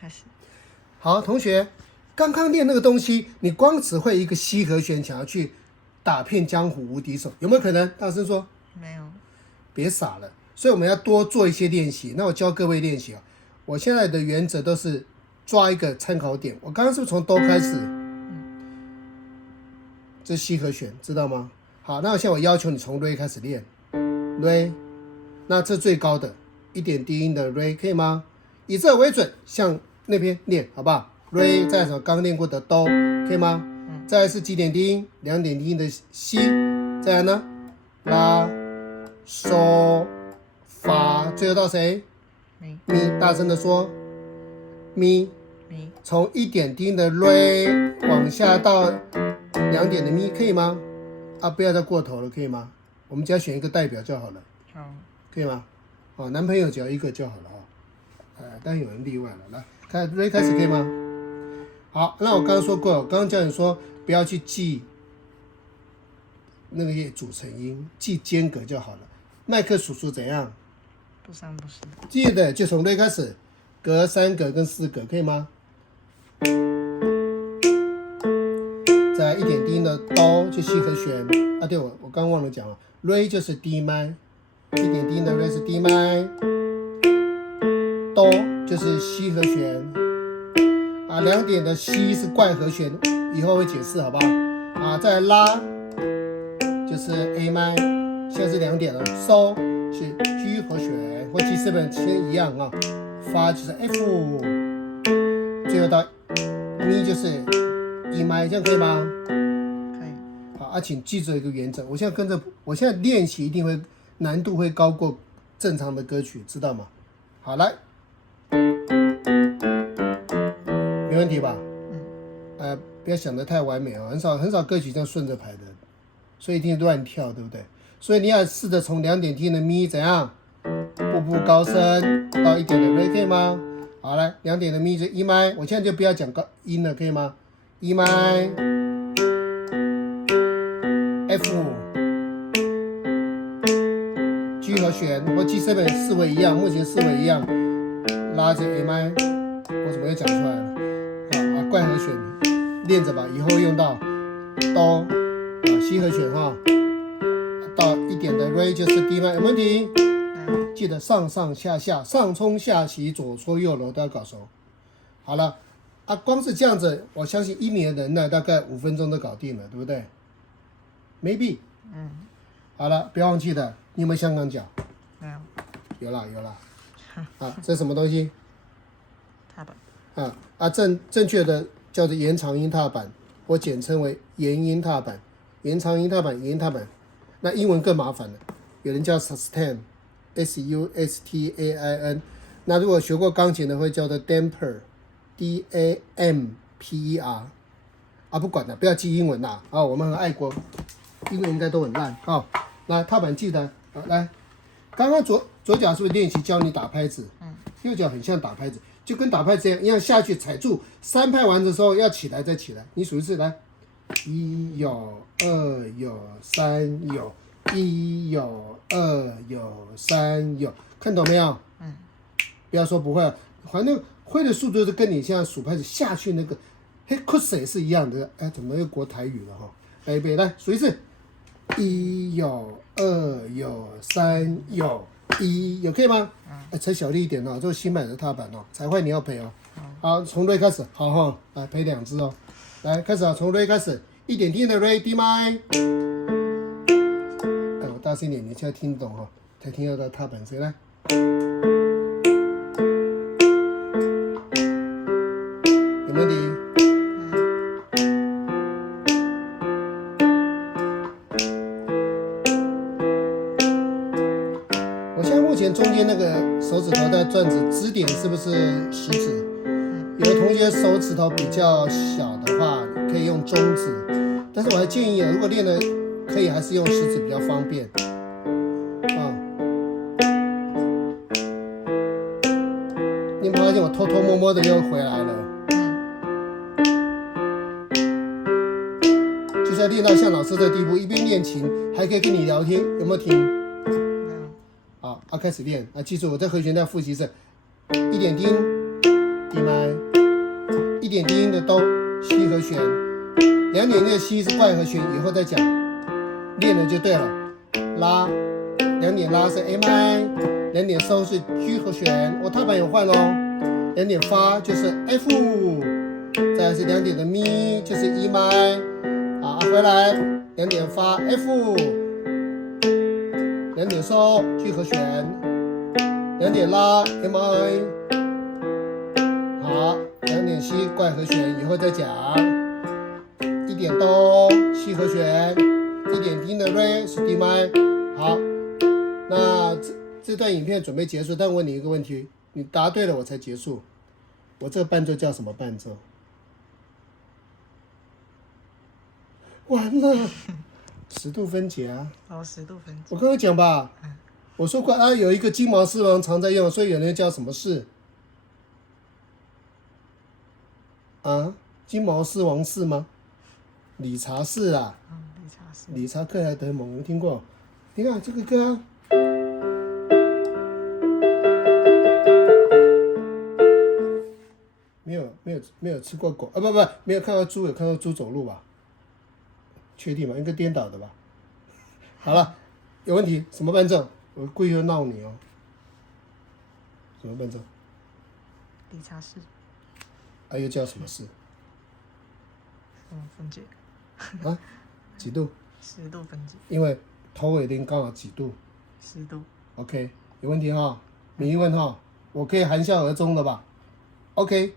开始。好，同学，刚刚练那个东西，你光只会一个C和弦，想要去打遍江湖无敌手，有没有可能？大声说。没有。别傻了，所以我们要多做一些练习。那我教各位练习啊，我现在的原则都是抓一个参考点。我刚刚是不是从哆开始？这是 C 和弦，知道吗？好，那现在我要求你从 Re 开始练 ，Re， 那这最高的一点低音的 Re 可以吗？以这为准，向那边练，好不好 ？Re 再什么刚练过的哆，可以吗？再来是几点低音？2点低音的 C， 再来呢？拉、嗦、发，最后到谁？咪，大声的说，咪。从1点低音的 Re 往下到2点的咪，可以吗？啊，不要再过头了，可以吗？我们只要选一个代表就好了。好，可以吗？哦，男朋友只要一个就好了哈。当然有人例外了。来，看 Re 开始可以吗？好，那我刚刚说过了，我刚刚叫你说不要去记那个组成音，记间隔就好了。麦克叔叔怎样？不三不四。记得就从 Re 开始，隔3格跟4格，可以吗？再1点低音的哆就 C 和弦啊，对，我刚忘了讲了 ，Re 就是 D 麦，1点低音的 Re 是 D 麦，哆就是 C 和弦啊，2点的 C 是怪和弦，以后会解释好不好？啊，再来拉就是 A 麦，现在是2点了，嗦是 G 和弦或 G7先一样啊，发就是 F， 最后到咪就是 E 麦，这样可以吗？可以。好啊，请记住一个原则，我现在练习一定会难度会高过正常的歌曲，知道吗？好，来，没问题吧？不要想得太完美啊，很少歌曲这样顺着排的，所以一定乱跳，对不对？所以你要试着从2点低音的咪怎样，步步高升到1点的 Re， 可以吗？好，来2点的咪就 E 麦，我现在就不要讲高音了，可以吗？E 麦 F G 和弦或 G7 4位一样，目前4位一样，拉着 A 麦，我怎么又讲出来了？怪和弦练着吧，以后用到哆C 和弦哈，到1点的 Re 就是 D 麦，有问题？记得上上下下、上冲下洗、左搓右揉都要搞熟。好了啊，光是这样子，我相信1年的人呢，大概5分钟都搞定了，对不对 ？Maybe。好了，不要忘记的，你有没有香港脚？没有。有啦。这是什么东西？踏板。正确的叫做延长音踏板，或简称为延音踏板。延长音踏板、延音踏板。那英文更麻烦了，有人叫 sustain，S-U-S-T-A-I-N。那如果学过钢琴的会叫做 damper，D-A-M-P-E-R。不管了，不要记英文啦。我们很爱国，英文应该都很烂。来，踏板记得。来，刚刚左脚是不是练习教你打拍子？右脚很像打拍子，就跟打拍子一样下去踩住，3拍完的时候要起来再起来。你数一次，来，1有2有3有，1有2有3有，看懂没有？不要说不会，反正会的速度是跟你现在数拍子下去那个酷水是一样的。怎么又国台语了哈？来一遍，来数一次，1有2有3有1有，可以吗？踩小力一点哦，这是新买的踏板哦，踩坏你要赔哦。好，从 Re 开始，好哈，来赔2只哦。来开始啊，从 Re 开始，1点低音的 Re D 麦。我大声一点，你现在听懂哈，才听到踏板声来。有问题？我现在目前中间那个手指头在转指，指点是不是食指？有的同学手指头比较小的话，可以用中指，但是我还建议，如果练的可以，还是用食指比较方便。你发现我偷偷摸摸的又回来了？就是要练到像老师的地步，一边练琴还可以跟你聊天，有没有听？好，开始练啊！记住，我在和弦再复习一次：1点低音 ，D 麦点低音的哆西和弦，2点音的西是怪和弦，以后再讲，练了就对了。拉，2点拉是 A 麦，2点收是 G 和弦，踏板有换哦。2点发就是 F， 再来是2点的咪就是 E 麦，回来2点发 F， 2点收 G 和弦，2点拉 A 麦，好，2点西怪和弦，以后再讲。1点哆西和弦，1点低的 Re 是 D 麦。好，那这段影片准备结束，但我问你一个问题，你答对了我才结束。我这个伴奏叫什么伴奏？完了，10度分解啊！哦，10度分解。我刚刚讲吧，我说过有一个金毛狮王常在用，所以有人叫什么狮？金毛狮王狮吗？理查士啊，理查士。理查克莱德蒙，有听过？你看这个歌啊。没有吃过狗不，没有看到猪，有看到猪走路吧？确定吗？应该颠倒的吧？好了，有问题？什么伴奏？我故意要闹你哦。什么伴奏？理查士。又叫什么事？分解。几度？10度分解。因为头尾音刚好几度？10度。OK， 有问题哈？没疑问哈？我可以含笑而终的吧？OK。